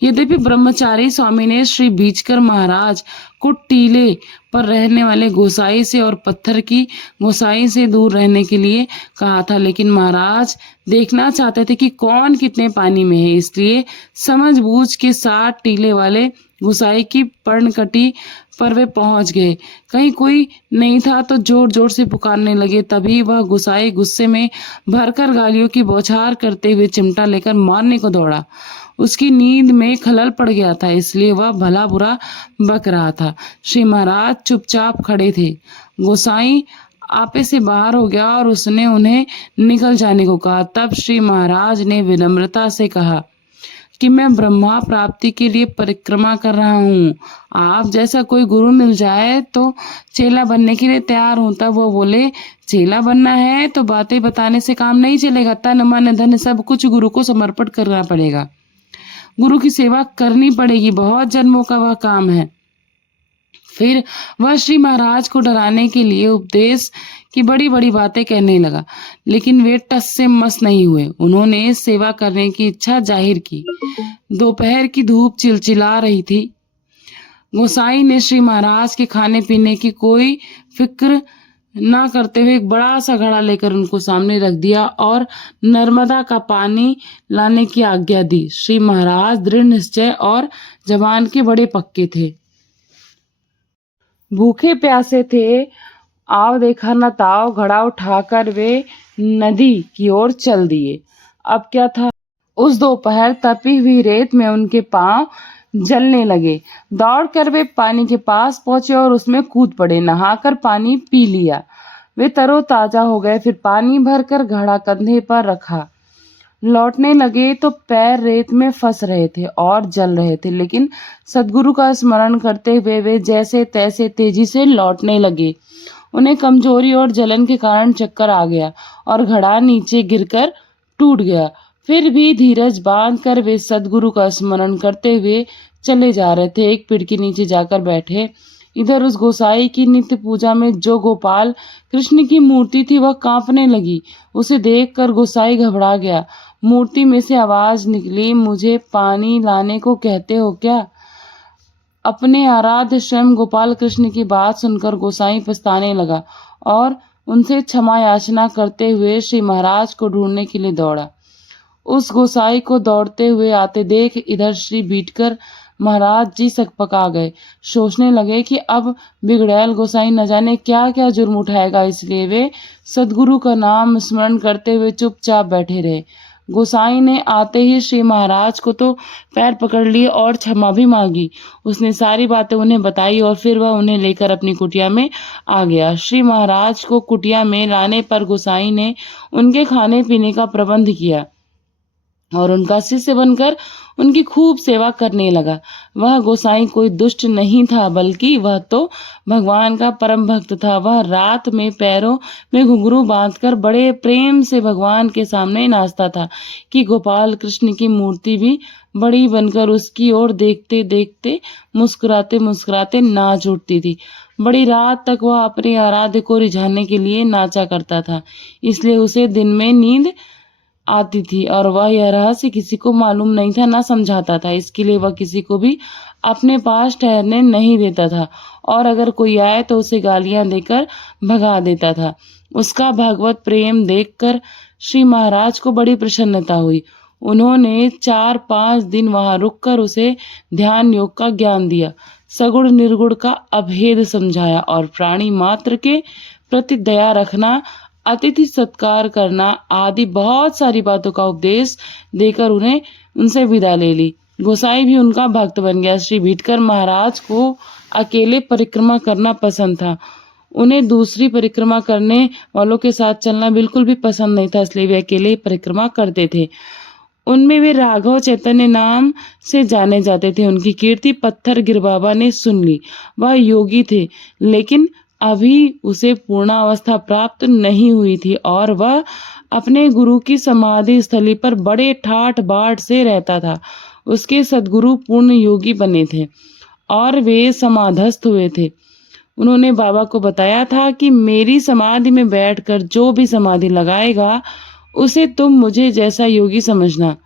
यद्यपि ब्रह्मचारी स्वामी ने श्री बीचकर महाराज को टीले पर रहने वाले गोसाई से और पत्थर की गोसाई से दूर रहने के लिए कहा था, लेकिन महाराज देखना चाहते थे कि कौन कितने पानी में है, इसलिए समझबूझ के 60 टीले वाले गोसाई की पर्णकटी पर वे पहुंच गए। कहीं कोई नहीं था तो जोर जोर से पुकारने लगे। तभी वह गोसाई गुस्से में भरकर गालियों की बौछार करते हुए चिमटा लेकर मारने को दौड़ा। उसकी नींद में खलल पड़ गया था, इसलिए वह भला बुरा बक रहा था। श्री महाराज चुपचाप खड़े थे। गोसाई आपे से बाहर हो गया और उसने उन्हें निकल जाने को कहा। तब श्री महाराज ने विनम्रता से कहा कि मैं ब्रह्मा प्राप्ति के लिए परिक्रमा कर रहा हूँ, आप जैसा कोई गुरु मिल जाए तो चेला बनने के लिए तैयार हूँ। तब वो बोले, चेला बनना है तो बातें बताने से काम नहीं चलेगा, तन मन धन सब कुछ गुरु को समर्पण करना पड़ेगा, गुरु की सेवा करनी पड़ेगी, बहुत जन्मों का वह काम है। फिर वह श्री महाराज को डराने के लिए उपदेश की बड़ी बड़ी बातें कहने लगा, लेकिन वे टस से मस नहीं हुए। उन्होंने सेवा करने की इच्छा जाहिर की। दोपहर की धूप चिलचिला रही थी। गोसाई ने श्री महाराज के खाने पीने की कोई फिक्र ना करते हुए एक बड़ा सा घड़ा लेकर उनको सामने रख दिया और नर्मदा का पानी लाने की आज्ञा दी। श्री महाराज दृढ़ निश्चय और जबान के बड़े पक्के थे। भूखे प्यासे थे, आव देखा न ताव, घड़ा उठाकर वे नदी की ओर चल दिए। अब क्या था, उस दोपहर तपी हुई रेत में उनके पांव जलने लगे। दौड़कर वे पानी के पास पहुंचे और उसमें कूद पड़े। नहाकर पानी पी लिया, वे तरोताजा हो गए। फिर पानी भरकर घड़ा कंधे पर रखा। लौटने लगे तो पैर रेत में फंस रहे थे और जल रहे थे, लेकिन सद्गुरु का स्मरण करते हुए वे जैसे तैसे तेजी से लौटने लगे। उन्हें कमजोरी और जलन के कारण चक्कर आ गया और घड़ा नीचे गिरकर टूट गया। फिर भी धीरज बांधकर वे सद्गुरु का स्मरण करते हुए चले जा रहे थे। एक पेड़ के नीचे जाकर बैठे। इधर उस गोसाई की नित्य पूजा में जो गोपाल कृष्ण की मूर्ति थी वह कांपने लगी। उसे देखकर गोसाई घबरा गया। मूर्ति में से आवाज निकली, मुझे पानी लाने को कहते हो क्या? अपने आराध्य स्वयं गोपाल कृष्ण की बात सुनकर गोसाई पछताने लगा और उनसे क्षमा याचना करते हुए श्री महाराज को ढूंढने के लिए दौड़ा। उस गोसाई को दौड़ते हुए आते देख इधर श्री बीटकर महाराज जी सकपका गए। सोचने लगे कि अब बिगड़ैल गोसाई न जाने क्या क्या जुर्म उठाएगा, इसलिए वे सद्गुरु का नाम स्मरण करते हुए चुपचाप बैठे रहे। गोसाई ने आते ही श्री महाराज को तो पैर पकड़ लिए और क्षमा भी मांगी। उसने सारी बातें उन्हें बताई और फिर वह उन्हें लेकर अपनी कुटिया में आ गया। श्री महाराज को कुटिया में लाने पर गोसाई ने उनके खाने पीने का प्रबंध किया और उनका शिष्य बनकर उनकी खूब सेवा करने लगा। वह गोसाई कोई दुष्ट नहीं था, बल्कि वह तो भगवान का परम भक्त था। वह रात में पैरों में घुंघरू बांधकर बड़े प्रेम से भगवान के सामने नाचता था कि गोपाल कृष्ण की मूर्ति भी बड़ी बनकर उसकी ओर देखते देखते मुस्कुराते मुस्कुराते नाच उठती थी। बड़ी रात तक वह अपने आराध्य को रिझाने के लिए नाचा करता था, इसलिए उसे दिन में नींद आती थी और वह यह रहस्य किसी को मालूम नहीं था, न समझाता था। इसके लिए वह किसी को भी अपने पास ठहरने नहीं देता था और अगर कोई आए तो उसे गालियां देकर भगा देता था। उसका भगवत प्रेम देखकर श्री महाराज को बड़ी प्रसन्नता हुई। उन्होंने 4-5 दिन वहां रुककर उसे ध्यान योग का ज्ञान दिया, सगुण निर्गुण का अभेद समझाया और प्राणी मात्र के प्रति दया रखना, अतिथि सत्कार करना आदि बहुत सारी बातों का उपदेश देकर उन्हें उनसे विदा ले ली। गोसाई भी उनका भक्त बन गया। श्री भीटकर महाराज को अकेले परिक्रमा करना पसंद था। उन्हें दूसरी परिक्रमा करने वालों के साथ चलना बिल्कुल भी पसंद नहीं था, इसलिए वे अकेले ही परिक्रमा करते थे। उनमें वे राघव चैतन्य नाम से जाने जाते थे। उनकी कीर्ति पत्थर गिर बाबा ने सुन ली। वह योगी थे, लेकिन अभी उसे पूर्णावस्था प्राप्त नहीं हुई थी और वह अपने गुरु की समाधि स्थली पर बड़े ठाठ बाट से रहता था। उसके सद्गुरु पूर्ण योगी बने थे और वे समाधस्थ हुए थे। उन्होंने बाबा को बताया था कि मेरी समाधि में बैठकर जो भी समाधि लगाएगा उसे तुम मुझे जैसा योगी समझना।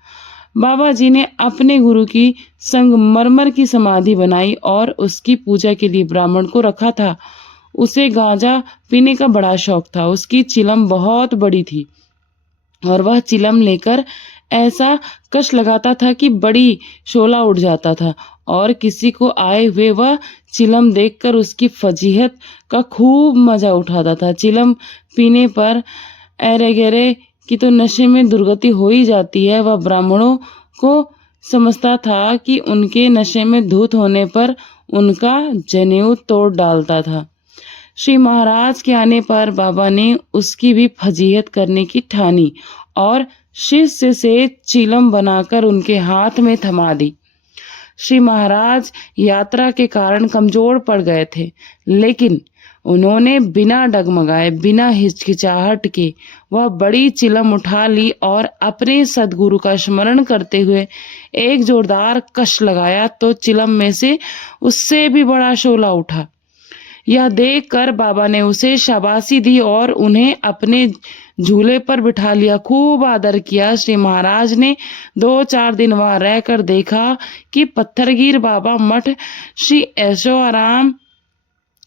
बाबा जी ने अपने गुरु की संगमरमर की समाधि बनाई और उसकी पूजा के लिए ब्राह्मण को रखा था। उसे गांजा पीने का बड़ा शौक था। उसकी चिलम बहुत बड़ी थी और वह चिलम लेकर ऐसा कश लगाता था कि बड़ी शोला उठ जाता था और किसी को आए हुए वह चिलम देखकर उसकी फजीहत का खूब मजा उठाता था। चिलम पीने पर ऐरे गहरे की तो नशे में दुर्गति हो ही जाती है। वह ब्राह्मणों को समझता था कि उनके नशे में धूत होने पर उनका जनेऊ तोड़ डालता था। श्री महाराज के आने पर बाबा ने उसकी भी फजीहत करने की ठानी और शिष्य से चिलम बनाकर उनके हाथ में थमा दी। श्री महाराज यात्रा के कारण कमजोर पड़ गए थे, लेकिन उन्होंने बिना डगमगाए, बिना हिचकिचाहट के वह बड़ी चिलम उठा ली और अपने सद्गुरु का स्मरण करते हुए एक जोरदार कश लगाया तो चिलम में से उससे भी बड़ा शोला उठा। यह देखकर बाबा ने उसे शाबाशी दी और उन्हें अपने झूले पर बिठा लिया, खूब आदर किया। श्री महाराज ने 2-4 दिन वहां रहकर देखा कि पत्थरगीर बाबा मठ श्री ऐशो आराम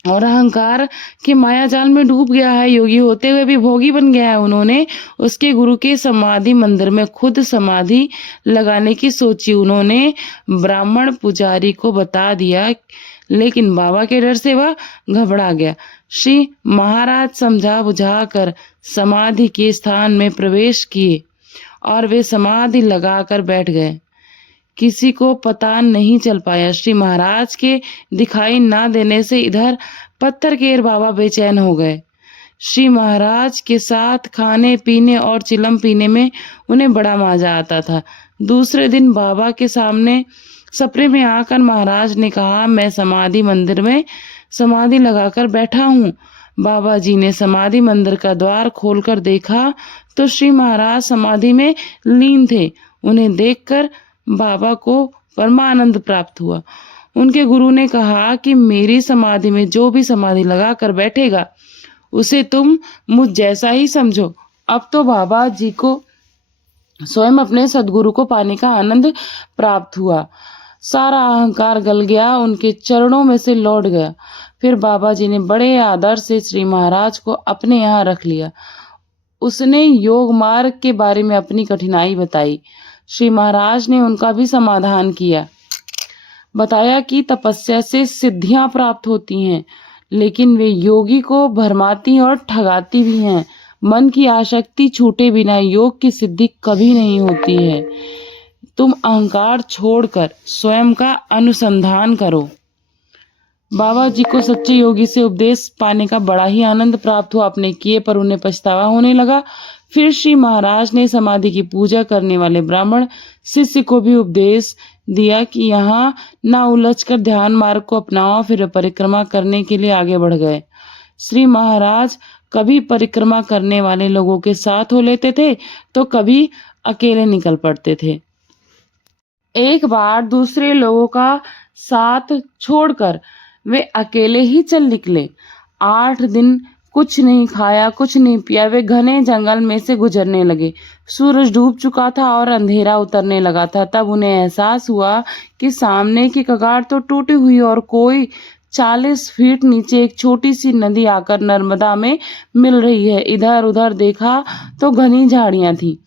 और अहंकार के माया जाल में डूब गया है, योगी होते हुए भी भोगी बन गया है। उन्होंने उसके गुरु के समाधि मंदिर में खुद समाधि लगाने की सोची। उन्होंने ब्राह्मण पुजारी को बता दिया, लेकिन बाबा के डर से वह घबरा गया। श्री महाराज समझा बुझा कर समाधि के स्थान में प्रवेश किए और वे समाधि लगाकर बैठ गए। किसी को पता नहीं चल पाया। श्री महाराज के दिखाई ना देने से इधर पत्थरकेर बाबा बेचैन हो गए। श्री महाराज के साथ खाने पीने और चिलम पीने में उन्हें बड़ा मजा आता था। दूसरे दिन बाबा के सामने सपने में आकर महाराज ने कहा, मैं समाधि मंदिर में समाधि लगाकर बैठा हूँ। बाबा जी ने समाधि मंदिर का द्वार खोलकर देखा तो श्री महाराज समाधि में लीन थे। उन्हें देखकर बाबा को परमानंद प्राप्त हुआ। उनके गुरु ने कहा कि मेरी समाधि में जो भी समाधि लगाकर बैठेगा उसे तुम मुझ जैसा ही समझो। अब तो बाबा जी को स्वयं अपने सदगुरु को पाने का आनंद प्राप्त हुआ। सारा अहंकार गल गया, उनके चरणों में से लौट गया। फिर बाबा जी ने बड़े आदर से श्री महाराज को अपने यहाँ रख लिया। उसने योग मार्ग के बारे में अपनी कठिनाई बताई। श्री महाराज ने उनका भी समाधान किया। बताया कि तपस्या से सिद्धियां प्राप्त होती हैं, लेकिन वे योगी को भरमाती और ठगाती भी हैं। मन की आसक्ति छूटे बिना योग की सिद्धि कभी नहीं होती है। तुम अहंकार छोड़कर स्वयं का अनुसंधान करो। बाबा जी को सच्चे योगी से उपदेश पाने का बड़ा ही आनंद प्राप्त हुआ। अपने किए पर उन्हें पछतावा होने लगा। फिर श्री महाराज ने समाधि की पूजा करने वाले ब्राह्मण शिष्य को भी उपदेश दिया कि यहाँ ना उलझकर ध्यान मार्ग को अपनाओ। फिर परिक्रमा करने के लिए आगे बढ़ गए। श्री महाराज कभी परिक्रमा करने वाले लोगों के साथ हो लेते थे तो कभी अकेले निकल पड़ते थे। एक बार दूसरे लोगों का साथ छोड़कर वे अकेले ही चल निकले। 8 दिन कुछ नहीं खाया, कुछ नहीं पिया। वे घने जंगल में से गुजरने लगे। सूरज डूब चुका था और अंधेरा उतरने लगा था। तब उन्हें एहसास हुआ कि सामने की कगार तो टूटी हुई और कोई 40 फीट नीचे एक छोटी सी नदी आकर नर्मदा में मिल रही है। इधर उधर देखा तो घनी झाड़ियां थी।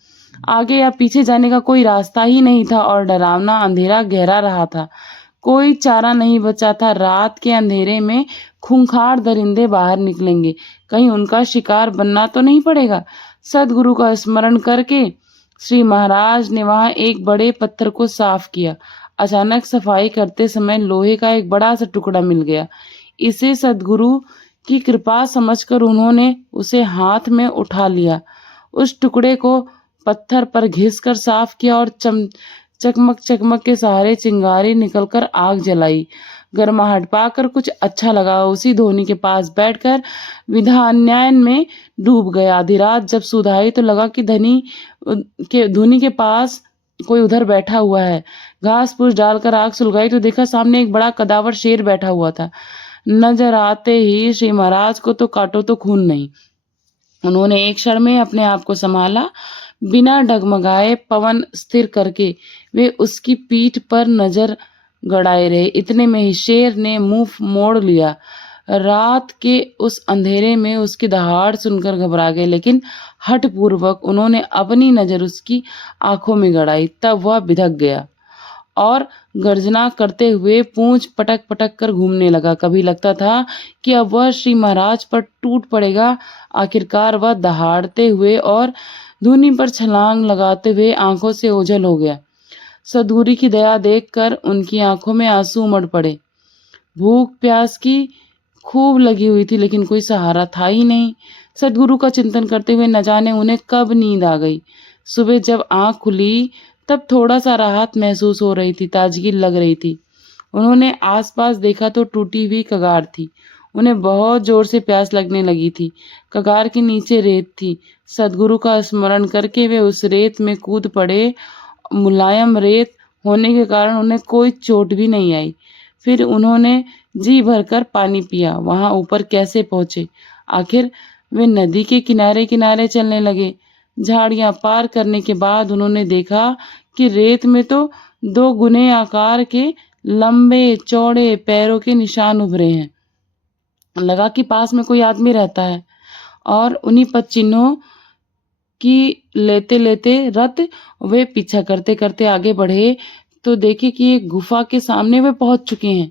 आगे या पीछे जाने का कोई रास्ता ही नहीं था और डरावना अंधेरा गहरा रहा था। कोई चारा नहीं बचा था। रात के अंधेरे में खूंखार दरिंदे बाहर निकलेंगे, कहीं उनका शिकार बनना तो नहीं पड़ेगा। सदगुरु का स्मरण करके श्री महाराज ने वहां एक बड़े पत्थर को साफ किया। अचानक सफाई करते समय लोहे का एक बड़ा सा टुकड़ा मिल गया। इसे सदगुरु की कृपा समझकर उन्होंने उसे हाथ में उठा लिया। उस टुकड़े को पत्थर पर घिसकर साफ किया और चकमक चकमक के सहारे चिंगारी निकलकर आग जलाई। गर्माहट पाकर कुछ अच्छा लगा। उसी धोनी के पास बैठकर विधान्यायन में डूब गया। आधी रात जब सुध आई तो लगा कि धोनी के पास कोई उधर बैठा हुआ है। घास फूस डालकर आग सुलगाई तो देखा सामने एक बड़ा कदावर शेर बैठा हुआ था। नजर आते ही श्री महाराज को तो काटो तो खून नहीं। उन्होंने एक क्षण में अपने आप को संभाला। बिना डगमगाए पवन स्थिर करके वे उसकी पीठ पर नजर गड़ाए रहे। इतने में ही शेर ने मुंह मोड़ लिया। रात के उस अंधेरे में उसकी दहाड़ सुनकर घबरा गए, लेकिन हठपूर्वक उन्होंने अपनी नजर उसकी आंखों में गड़ाई। तब वह बिधक गया और गर्जना करते हुए पूंछ पटक पटक कर घूमने लगा। कभी लगता था कि अब वह श्री महाराज पर टूट पड़ेगा। आखिरकार वह दहाड़ते हुए और धूनी पर छलांग लगाते हुए आंखों से ओझल हो गया। सदगुरु की दया देखकर उनकी आंखों में आंसू उमड़ पड़े। भूख प्यास की खूब लगी हुई थी, लेकिन कोई सहारा था ही नहीं। सदगुरु का चिंतन करते हुए न जाने उन्हें कब नींद आ गई। सुबह जब आंख खुली तब थोड़ा सा राहत महसूस हो रही थी, ताजगी लग रही थी। उन्होंने आसपास देखा तो टूटी हुई कगार थी। उन्हें बहुत जोर से प्यास लगने लगी थी। कगार के नीचे रेत थी। सदगुरु का स्मरण करके वे उस रेत में कूद पड़े। मुलायम रेत होने के कारण उन्हें कोई चोट भी नहीं आई। फिर उन्होंने जी भरकर पानी पिया। वहां ऊपर कैसे पहुंचे? आखिर वे नदी के किनारे किनारे चलने लगे। झाड़ियां पार करने के बाद उन्होंने देखा कि रेत में तो 2 गुने आकार के लंबे चौड़े पैरों के निशान उभरे हैं। लगा कि पास में कोई आदमी रहता है और उन्हीं पद चिन्हों की लेते लेते रथ वे पीछा करते करते आगे बढ़े तो देखे कि एक गुफा के सामने वे पहुंच चुके हैं।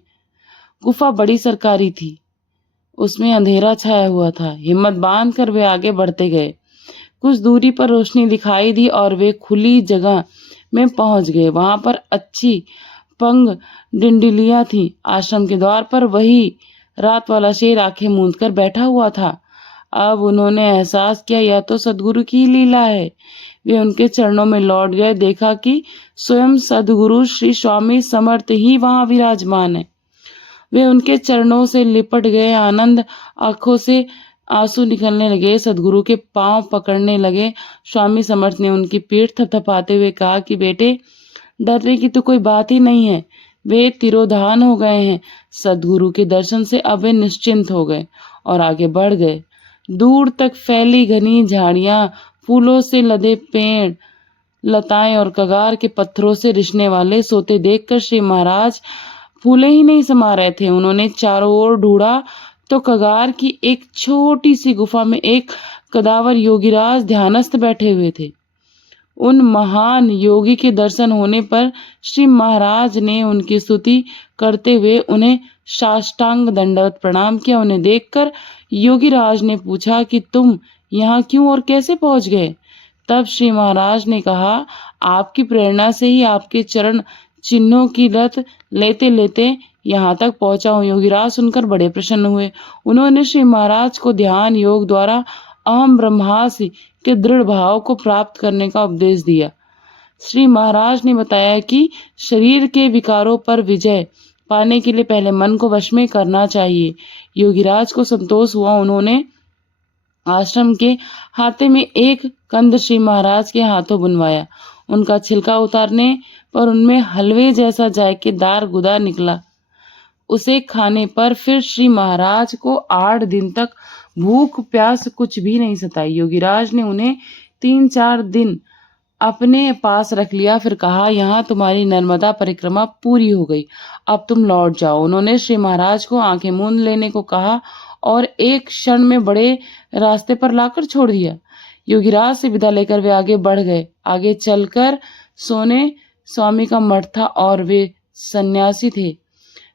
गुफा बड़ी सरकारी थी। उसमें अंधेरा छाया हुआ था। हिम्मत बांधकर वे आगे बढ़ते गए। कुछ दूरी पर रोशनी दिखाई दी और वे खुली जगह में पहुंच गए। वहां पर अच्छी पंग डिंडलियां थी। आश्रम के द्वार पर वही रात वाला शेर आंखें मूंद कर बैठा हुआ था। अब उन्होंने एहसास किया यह तो सदगुरु की ही लीला है। वे उनके चरणों में लौट गए, देखा कि स्वयं सदगुरु श्री स्वामी समर्थ ही वहां विराजमान है। वे उनके चरणों से लिपट गए, आनंद आंखों से आंसू निकलने लगे, सदगुरु के पांव पकड़ने लगे। स्वामी समर्थ ने उनकी पीठ थपथपाते हुए कहा कि बेटे, डरने की तो कोई बात ही नहीं है। वे तिरोधान हो गए हैं। सदगुरु के दर्शन से अब वे निश्चिंत हो गए और आगे बढ़ गए। दूर तक फैली घनी झाड़ियां, फूलों से लदे पेड़, लताएं और कगार के पत्थरों से रिसने वाले सोते देखकर श्री महाराज फूले ही नहीं समा रहे थे। उन्होंने चारों ओर ढूंढा तो कगार की एक छोटी सी गुफा में एक कदावर योगीराज ध्यानस्थ बैठे हुए थे। उन महान योगी के दर्शन होने पर श्री महाराज ने उनकी स्तुति करते हुए उन्हें साष्टांग दंडवत प्रणाम किया। उन्हें देखकर योगीराज ने पूछा कि तुम यहाँ क्यों और कैसे पहुंच गए? तब श्री महाराज ने कहा, आपकी प्रेरणा से ही आपके चरण चिन्हों की रत लेते लेते यहाँ तक पहुंचा हूँ। योगीराज सुनकर बड़े प्रसन्न हुए। उन्होंने श्री महाराज को ध्यान योग द्वारा अहम ब्रह्मास्मि के दृढ़ भाव को प्राप्त करने का उपदेश दिया। श्री महाराज ने बताया कि शरीर के विकारों पर विजय पाने के लिए पहले मन को वश में करना चाहिए। योगीराज को संतोष हुआ। उन्होंने आश्रम के हाथे में एक कंद श्री महाराज के हाथों बुनवाया। उनका छिलका उतारने पर उनमें हलवे जैसा जायकेदार गुदा निकला। उसे खाने पर फिर श्री महाराज को 8 दिन तक भूख प्यास कुछ भी नहीं सताई। योगीराज ने उन्हें 3-4 दिन अपने पास रख लिया, फिर कहा, यहाँ तुम्हारी नर्मदा परिक्रमा पूरी हो गई, अब तुम लौट जाओ। उन्होंने श्री महाराज को आंखें मूंद लेने को कहा और एक क्षण में बड़े रास्ते पर लाकर छोड़ दिया। योगीराज से विदा लेकर वे आगे बढ़ गए। आगे चलकर सोने स्वामी का मठ था और वे सन्यासी थे।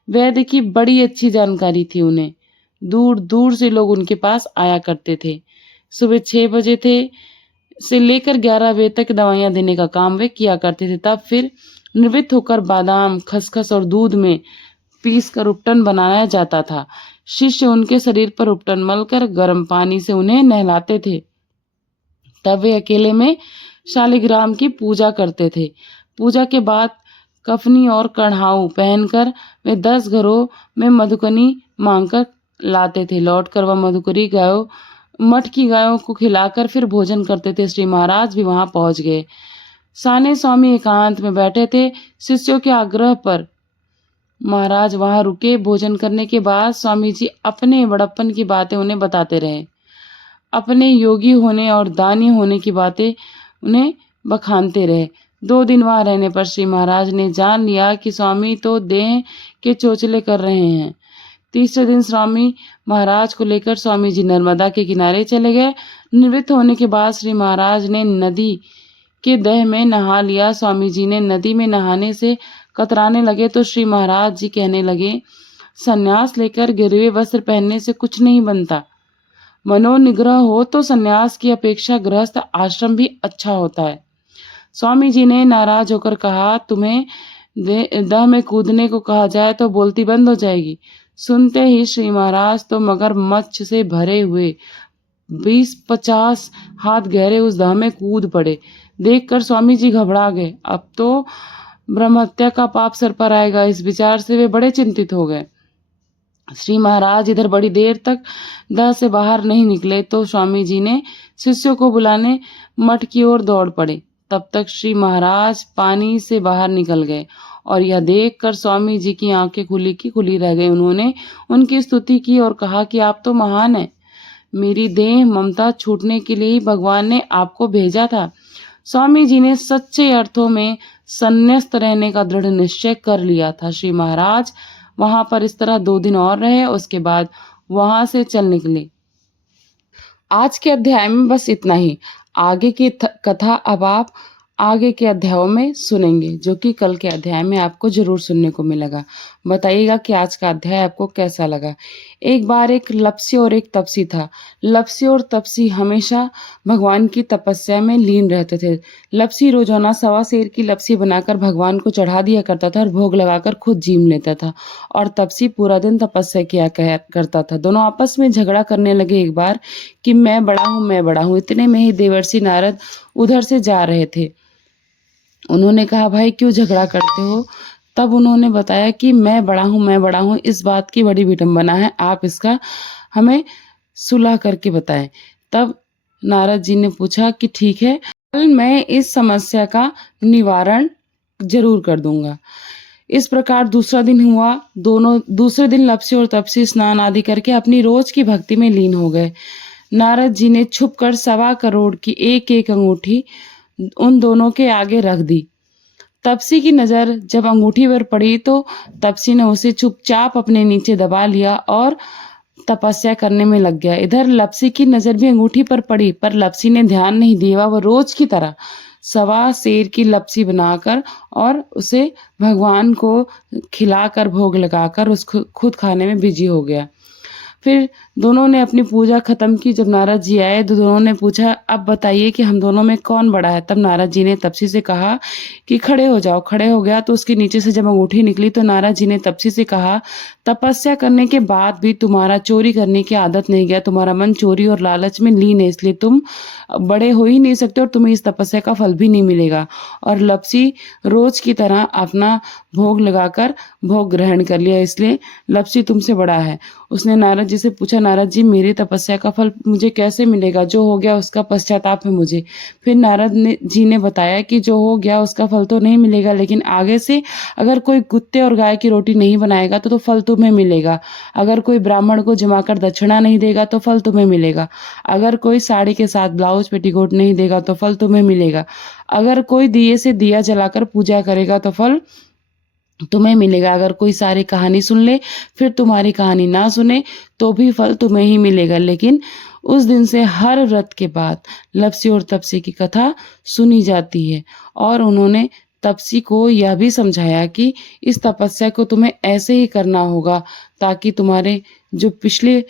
वैद्य की बड़ी अच्छी जानकारी थी उन्हें। दूर दूर से लोग उनके पास आया करते थे। सुबह 6 बजे से लेकर 11 बजे तक दवाइयां देने का काम वे किया करते थे। तब फिर निवृत्त होकर बादाम, खसखस और दूध में पीस कर उपटन बनाया जाता था। शिष्य उनके शरीर पर उपटन मलकर गर्म पानी से उन्हें नहलाते थे। तब वे अकेले में शालिग्राम की पूजा करते थे। पूजा के बाद कफनी और कढ़ाऊ पहनकर वे 10 घरों में मधुकनी मांगकर लाते थे। लौटकर वह मधुकरी गायों मठ की गायों को खिलाकर फिर भोजन करते थे। श्री महाराज भी वहां पहुंच गए। साने स्वामी एकांत में बैठे थे। शिष्यों के आग्रह पर महाराज वहां रुके। भोजन करने के बाद स्वामी जी अपने बड़प्पन की बातें उन्हें बताते रहे। अपने योगी होने और दानी होने की बातें उन्हें बखानते रहे। 2 दिन वहां रहने पर श्री महाराज ने जान लिया कि स्वामी तो देह के चोचले कर रहे हैं। तीसरे दिन स्वामी महाराज को लेकर स्वामी जी नर्मदा के किनारे चले गए। निवृत्त होने के बाद श्री महाराज ने नदी के दह में नहा लिया। स्वामी जी ने नदी में नहाने से कतराने लगे तो श्री महाराज जी कहने लगे, संन्यास लेकर गिरवे वस्त्र पहनने से कुछ नहीं बनता। मनोनिग्रह हो तो संन्यास की अपेक्षा गृहस्थ आश्रम भी अच्छा होता है। स्वामी जी ने नाराज होकर कहा, तुम्हें दह में कूदने को कहा जाए तो बोलती बंद हो जाएगी। सुनते ही श्री महाराज तो मगरमच्छ से भरे हुए 20-50 हाथ गहरे उस दह में कूद पड़े। देखकर स्वामी जी घबरा गए। अब तो ब्रह्महत्या का पाप सर पर आएगा, इस विचार से वे बड़े चिंतित हो गए। श्री महाराज इधर बड़ी देर तक दह से बाहर नहीं निकले तो स्वामी जी ने शिष्यों को बुलाने मठ की ओर दौड़ पड़े। तब तक श्री महाराज पानी से बाहर निकल गए और यह देखकर स्वामी जी की आंखें खुली की खुली रह गई। उन्होंने उनकी स्तुति की और कहा कि आप तो महान हैं। मेरी देह ममता छूटने के लिए ही भगवान ने आपको भेजा था। स्वामी जी ने सच्चे अर्थों में संन्यस्त रहने का दृढ़ निश्चय कर लिया था। श्री महाराज वहां पर इस तरह 2 दिन और रहे, उसके बाद वहां से चल निकले। आज के अध्याय में बस इतना ही। आगे की कथा अब आप आगे के अध्यायों में सुनेंगे, जो कि कल के अध्याय में आपको जरूर सुनने को मिलेगा। बताइएगा कि आज का अध्याय आपको कैसा लगा। एक बार एक लप्सी और एक तपसी था। लप्सी और तपसी हमेशा भगवान की तपस्या में लीन रहते थे। लप्सी रोजाना सवा सेर की लपसी बनाकर भगवान को चढ़ा दिया करता था और भोग लगाकर खुद जीम लेता था, और तपसी पूरा दिन तपस्या किया करता था। दोनों आपस में झगड़ा करने लगे एक बार कि मैं बड़ा हूँ, मैं बड़ा हूँ। इतने में ही देवर्षि नारद उधर से जा रहे थे। उन्होंने कहा, भाई क्यों झगड़ा करते हो? तब उन्होंने बताया कि मैं बड़ा हूँ, मैं बड़ा हूँ, इस बात की बड़ी विडंबना है, आप इसका हमें सुलह करके बताएं। तब नारद जी ने पूछा कि ठीक है, कल मैं इस समस्या का निवारण जरूर कर दूंगा। इस प्रकार दूसरा दिन हुआ। दोनों दूसरे दिन लपसी और तपसी स्नान आदि करके अपनी रोज की भक्ति में लीन हो गए। नारद जी ने छुपकर 1.25 करोड़ की एक एक अंगूठी उन दोनों के आगे रख दी। तपसी की नजर जब अंगूठी पर पड़ी तो तपसी ने उसे चुपचाप अपने नीचे दबा लिया और तपस्या करने में लग गया। इधर लपसी की नजर भी अंगूठी पर पड़ी, पर लपसी ने ध्यान नहीं दिया। वह रोज की तरह 1.25 सेर की लपसी बनाकर और उसे भगवान को खिलाकर भोग लगाकर उस खुद खाने में बिजी हो गया। फिर दोनों ने अपनी पूजा खत्म की। जब नारद जी आए तो दोनों ने पूछा, अब बताइए कि हम दोनों में कौन बड़ा है? तब नारद जी ने तपसी से कहा कि खड़े हो जाओ। खड़े हो गया तो उसके नीचे से जब अंगूठी निकली तो नारद जी ने तपसी से कहा, तपस्या करने के बाद भी तुम्हारा चोरी करने की आदत नहीं गया। तुम्हारा मन चोरी और लालच में लीन है, इसलिए तुम बड़े हो ही नहीं सकते और तुम्हें इस तपस्या का फल भी नहीं मिलेगा। और लपसी रोज की तरह अपना भोग लगाकर भोग ग्रहण कर लिया, इसलिए लपसी तुमसे बड़ा है। उसने नारद जी से पूछा, नारद जी मेरी तपस्या का फल मुझे कैसे मिलेगा? जो हो गया उसका पश्चाताप है मुझे। फिर नारद जी ने बताया कि जो हो गया उसका फल तो नहीं मिलेगा, लेकिन आगे से अगर कोई कुत्ते और गाय की रोटी नहीं बनाएगा तो फल तुम्हें मिलेगा। अगर कोई ब्राह्मण को जमाकर दक्षिणा नहीं देगा तो फल तुम्हें मिलेगा। अगर कोई साड़ी के साथ ब्लाउज पेटीकोट नहीं देगा तो फल तुम्हें मिलेगा। अगर कोई दिए से दिया जलाकर पूजा करेगा तो फल तुम्हें मिलेगा। अगर कोई सारी कहानी सुन ले फिर तुम्हारी कहानी ना सुने तो भी फल तुम्हें ही मिलेगा। लेकिन उस दिन से हर व्रत के बाद लपसी और तपसी की कथा सुनी जाती है, और उन्होंने तपसी को यह भी समझाया कि इस तपस्या को तुम्हें ऐसे ही करना होगा ताकि तुम्हारे जो पिछले